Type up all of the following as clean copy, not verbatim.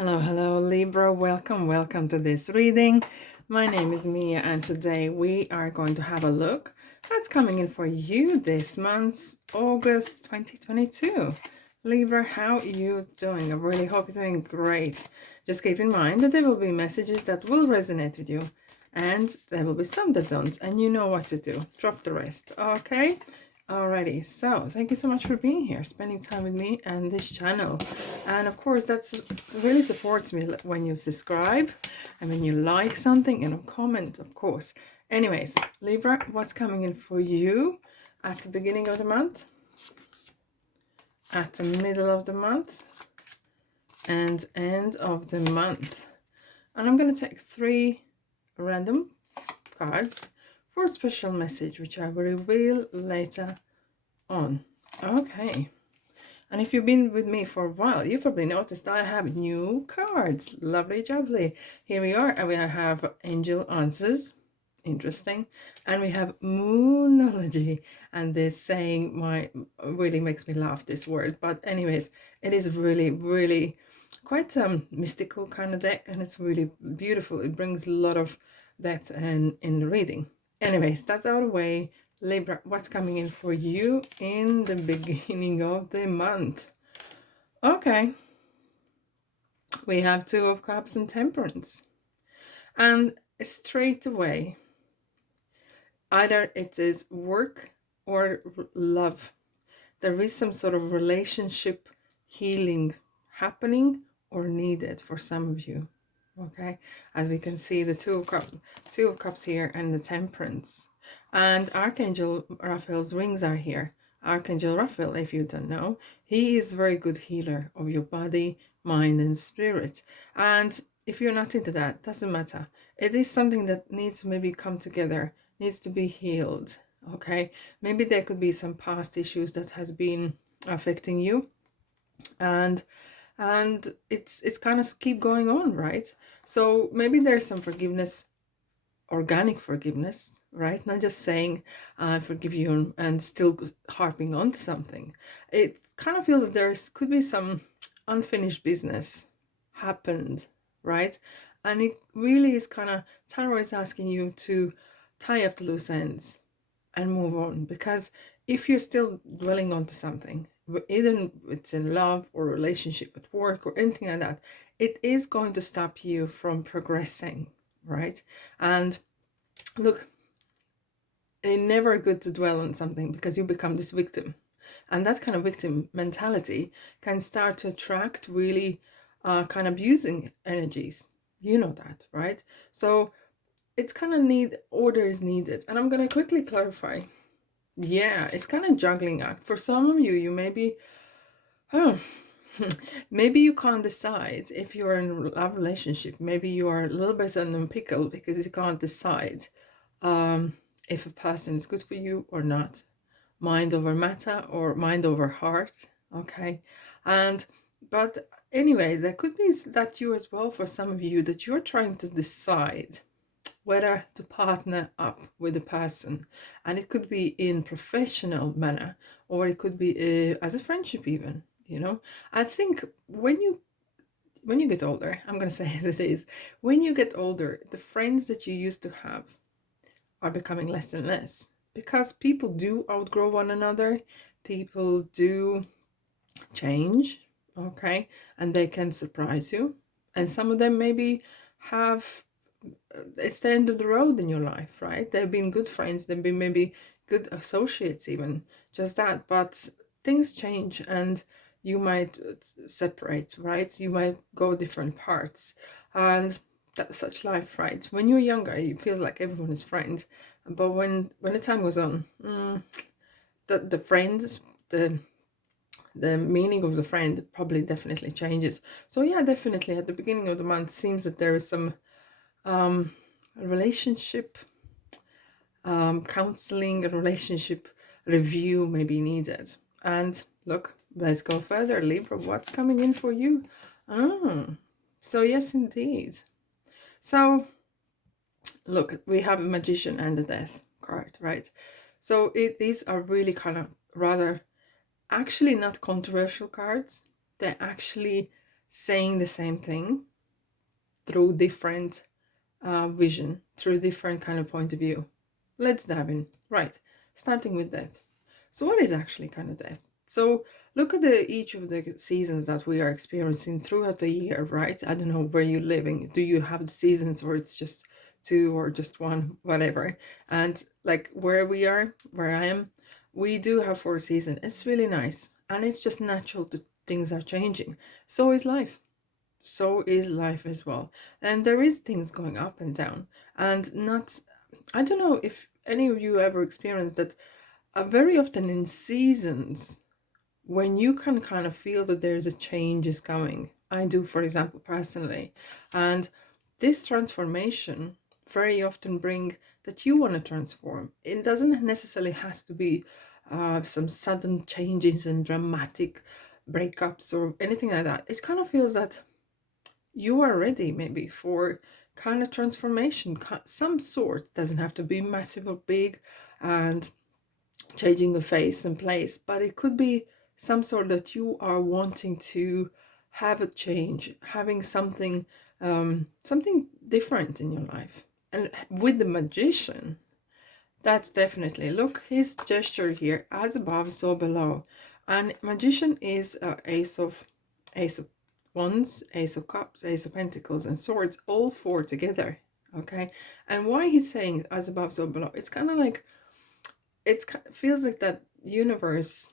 Hello, Libra. Welcome to this reading. My name is Mia, and today we are going to have a look that's coming in for you this month, August 2022. Libra, how are you doing? I really hope you're doing great. Just keep in mind that there will be messages that will resonate with you, and there will be some that don't, and you know what to do. Drop the rest, okay? Alrighty, so thank you so much for being here, spending time with me and this channel. And of course, that's really supports me when you subscribe and when you like something and a comment, of course. Anyways, Libra, what's coming in for you at the beginning of the month, at the middle of the month, and end of the month? And I'm going to take 3 random cards for a special message, which I will reveal later on. Okay. And if you've been with me for a while, you've probably noticed I have new cards. Lovely jubbly. Here we are, and we have Angel Answers. Interesting. And we have Moonology. And this saying really makes me laugh, this word. But anyways, it is really quite a mystical kind of deck, and it's really beautiful. It brings a lot of depth in the reading. Anyways, that's out of the way. Libra, what's coming in for you in the beginning of the month? Okay, we have 2 of Cups and Temperance. And straight away, either it is work or love. There is some sort of relationship healing happening or needed for some of you. Okay, as we can see, the two of cups here, and the Temperance. And Archangel Raphael's rings are here. Archangel Raphael, if you don't know, he is a very good healer of your body, mind, and spirit. And if you're not into that, doesn't matter. It is something that needs to maybe come together, needs to be healed. Okay, maybe there could be some past issues that has been affecting you, and it's kind of keep going on, right? So maybe there's some forgiveness, organic forgiveness, right? Not just saying I forgive you and still harping on to something. It kind of feels that could be some unfinished business happened, right? And it really is kind of, tarot is asking you to tie up the loose ends and move on, because if you're still dwelling onto something, either it's in love or relationship at work or anything like that, it is going to stop you from progressing, right? And look, it's never good to dwell on something, because you become this victim, and that kind of victim mentality can start to attract really kind of abusing energies. You know that, right? So it's kind of order is needed, and I'm going to quickly clarify. Yeah, it's kind of juggling act. For some of you, you may be, oh, maybe you can't decide if you're in a love relationship. Maybe you are a little bit in a pickle because you can't decide if a person is good for you or not. Mind over matter or mind over heart. Okay. But anyway, there could be that you as well, for some of you, that you're trying to decide whether to partner up with a person, and it could be in professional manner, or it could be as a friendship even. I think when you get older, I'm going to say as it is, when you get older, the friends that you used to have are becoming less and less, because people do outgrow one another, people do change, okay, and they can surprise you, and some of them maybe have, it's the end of the road in your life, right? They've been good friends, they've been maybe good associates even, just that, but things change and you might separate, right? You might go different parts, and that's such life, right? When you're younger, it feels like everyone is friends, but when the time goes on, the friends, the meaning of the friend probably definitely changes. So yeah, definitely at the beginning of the month seems that there is some relationship counseling, a relationship review may be needed. And look, let's go further. Libra, what's coming in for you? So yes, indeed. So look, we have a Magician and the Death card, right? So these are really kind of rather actually not controversial cards. They're actually saying the same thing through different vision, through different kind of point of view. Let's dive in. Right, starting with death. So what is actually kind of death? So look at each of the seasons that we are experiencing throughout the year, right? I don't know where you're living. Do you have the seasons, or it's just two or just one, whatever? And like where we are, where I am, we do have 4 seasons. It's really nice, and it's just natural that things are changing. So is life. So is life as well. And there is things going up and down, and not, I don't know if any of you ever experienced that, very often in seasons when you can kind of feel that there's a change is coming. I do, for example, personally. And this transformation very often bring that you want to transform. It doesn't necessarily has to be some sudden changes and dramatic breakups or anything like that. It kind of feels that you are ready maybe for kind of transformation, some sort. Doesn't have to be massive or big and changing a face and place, but it could be some sort that you are wanting to have a change, having something something different in your life. And with the magician, that's definitely, look, his gesture here, as above so below. And magician is ace of wands, ace of cups, ace of pentacles, and swords, all four together. Okay, and why he's saying as above so below, it's kind of like, it feels like that universe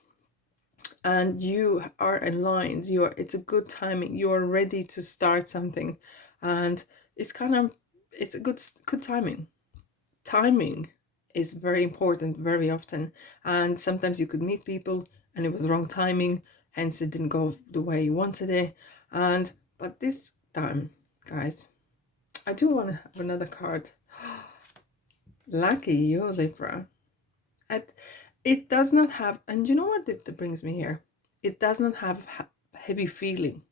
and you are aligned, you are, it's a good timing, you are ready to start something. And it's kind of, it's a good timing is very important very often. And sometimes you could meet people and it was wrong timing, hence it didn't go the way you wanted it. And but this time, guys, I do want to have another card. Lucky you, Libra. It does not have, and you know what it brings me here? It does not have heavy feeling.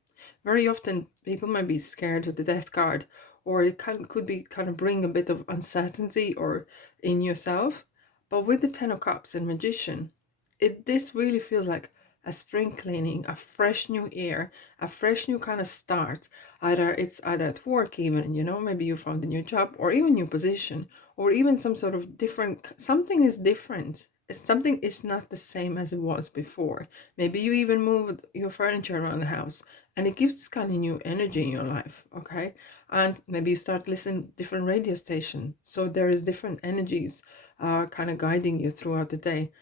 Very often people might be scared of the death card, or it could be kind of bring a bit of uncertainty or in yourself. But with the Ten of Cups and Magician, this really feels like a spring cleaning, a fresh new air, a fresh new kind of start. Either at work, even, maybe you found a new job, or even new position, or even some sort of different, something is different. Something is not the same as it was before. Maybe you even moved your furniture around the house, and it gives this kind of new energy in your life. Okay, and maybe you start listening different radio station, so there is different energies kind of guiding you throughout the day.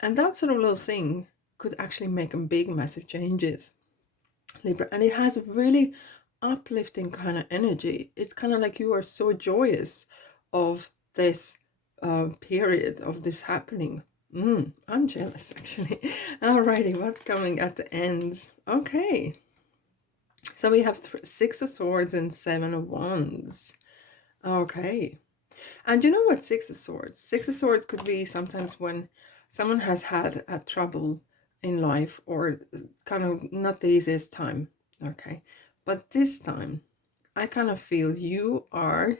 And that sort of little thing could actually make a big massive changes, Libra. And it has a really uplifting kind of energy. It's kind of like you are so joyous of this period of this happening. I'm jealous, actually. Alrighty, what's coming at the end? Okay, so we have 6 of Swords and 7 of Wands. Okay, and you know what? 6 of Swords. 6 of Swords could be sometimes when someone has had a trouble in life, or kind of not the easiest time. Okay, but this time I kind of feel you are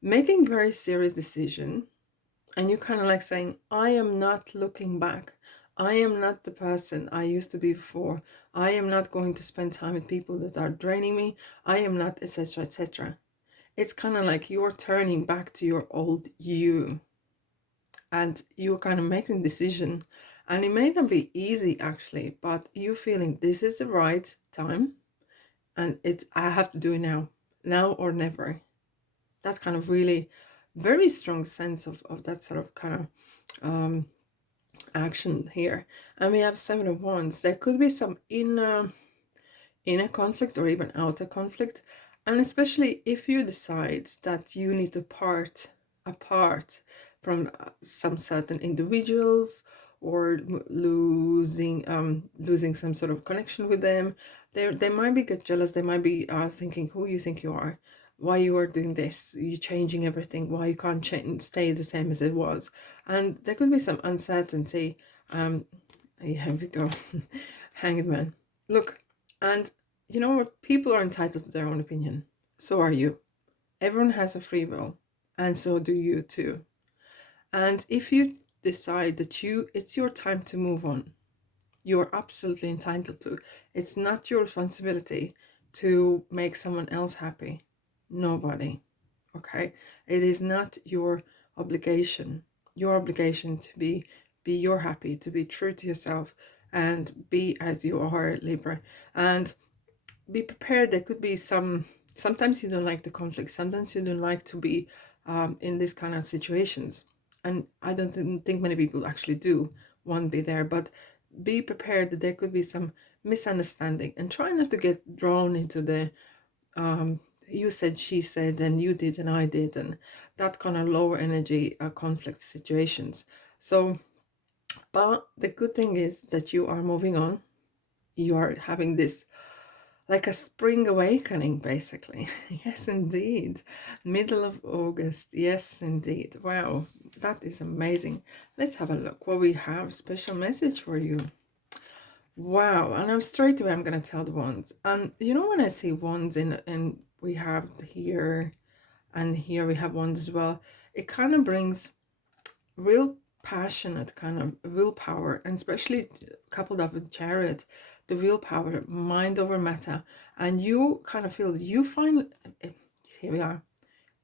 making very serious decision, and you're kind of like saying, I am not looking back. I am not the person I used to be before. I am not going to spend time with people that are draining me. I am not, etc., etc. It's kind of like you're turning back to your old you, and you're kind of making a decision, and it may not be easy actually, but you feeling this is the right time, and I have to do it now or never. That kind of really very strong sense of that sort of kind of action here. And we have 7 of Wands. There could be some inner conflict, or even outer conflict, and especially if you decide that you need to part apart from some certain individuals, or losing some sort of connection with them. They might be get jealous. They might be thinking, who you think you are, why you are doing this, you're changing everything, why you can't stay the same as it was. And there could be some uncertainty. Here we go. Hanged Man. Look, and you know what? People are entitled to their own opinion. So are you. Everyone has a free will, and so do you too. And if you decide that it's your time to move on, You are absolutely entitled to. It's not your responsibility to make someone else happy. Nobody. Okay? It is not your obligation. Your obligation to be your happy, to be true to yourself, and be as you are, Libra. And be prepared. There could be sometimes you don't like the conflict, sometimes you don't like to be in this kind of situations, and I don't think many people actually do want to be there, but be prepared that there could be some misunderstanding, and try not to get drawn into the you said, she said, and you did and I did, and that kind of lower energy conflict situations. So but the good thing is that you are moving on. You are having this like a spring awakening, basically. Yes, indeed. Middle of August. Yes, indeed. Wow, that is amazing. Let's have a look what we have. Special message for you. Wow, and I'm straight away, I'm going to tell the wands. And you know, when I see wands and we have here and here we have wands as well, it kind of brings real passionate kind of willpower, and especially coupled up with Chariot, the willpower, mind over matter, and you kind of feel you finally, here we are,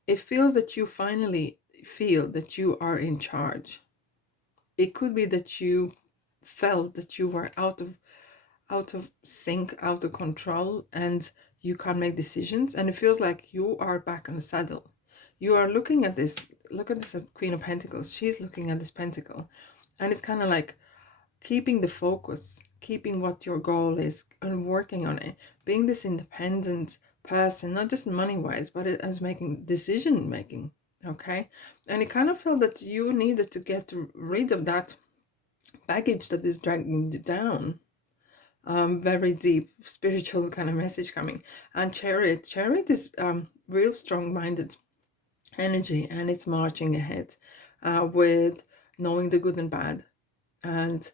it feels that you finally feel that you are in charge. It could be that you felt that you were out of sync, out of control, and you can't make decisions, and it feels like you are back on the saddle. You are looking at this, look at this Queen of Pentacles, she's looking at this pentacle, and it's kind of like keeping the focus, keeping what your goal is and working on it, being this independent person, not just money wise, but as making decision making. Okay, and it kind of felt that you needed to get rid of that baggage that is dragging you down. Very deep spiritual kind of message coming. And Chariot is real strong-minded energy, and it's marching ahead with knowing the good and bad and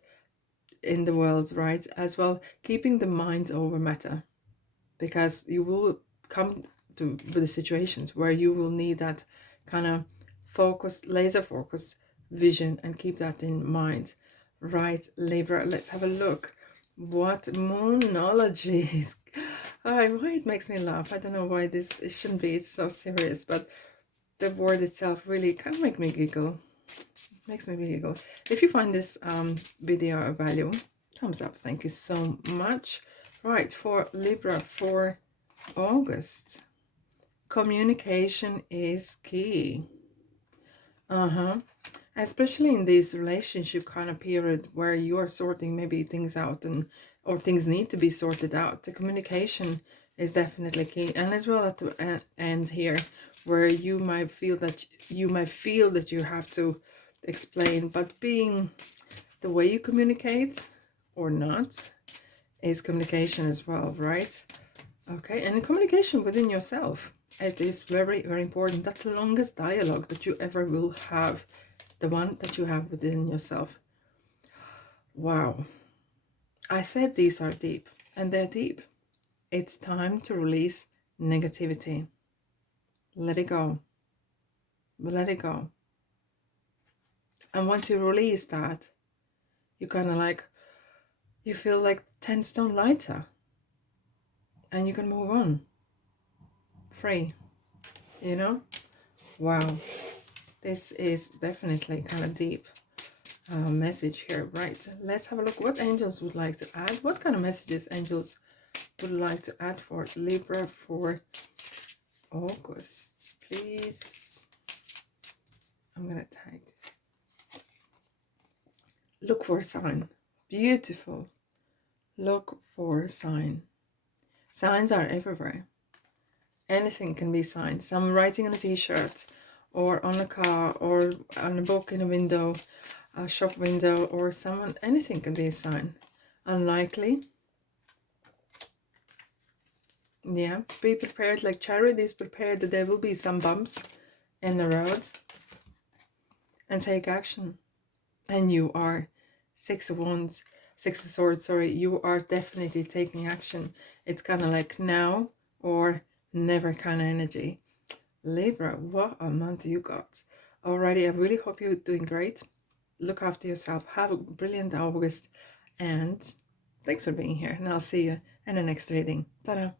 in the world, right? As well, keeping the mind over matter, because you will come to with the situations where you will need that kind of focus, laser focus vision, and keep that in mind. Right, Libra, let's have a look. What moonology is. Why it makes me laugh. I don't know why this, it shouldn't be, it's so serious, but the word itself really kind of makes me giggle. Makes me giggle. If you find this video of value, thumbs up. Thank you so much. Right, for Libra for August. Communication is key. Especially in this relationship kind of period where you are sorting maybe things out, and or things need to be sorted out. The communication is definitely key. And as well at the end here, where you might feel that you have to explain, but being the way you communicate or not is communication as well, right? Okay, and communication within yourself. It is very, very important. That's the longest dialogue that you ever will have. The one that you have within yourself. Wow. I said these are deep, and they're deep. It's time to release negativity. Let it go. Let it go. And once you release that, you kind of like, you feel like 10 stone lighter. And you can move on. Free. You know? Wow. This is definitely kind of deep message here. Right, let's have a look what angels would like to add. What kind of messages angels would like to add for Libra for August, please? I'm gonna tag. Look for a sign. Beautiful. Look for a sign. Signs are everywhere. Anything can be signs. Some writing on a t-shirt, or on a car, or on a book in a window, a shop window, or someone. Anything can be a sign. Unlikely. Yeah, be prepared. Like Chariot is prepared that there will be some bumps in the road, and take action. And you are Six of Wands, Six of Swords, sorry, you are definitely taking action. It's kind of like now or never kind of energy. Libra, what a month you got. Alrighty, I really hope you're doing great. Look after yourself. Have a brilliant August, and Thanks for being here, and I'll see you in the next reading. Ta-da!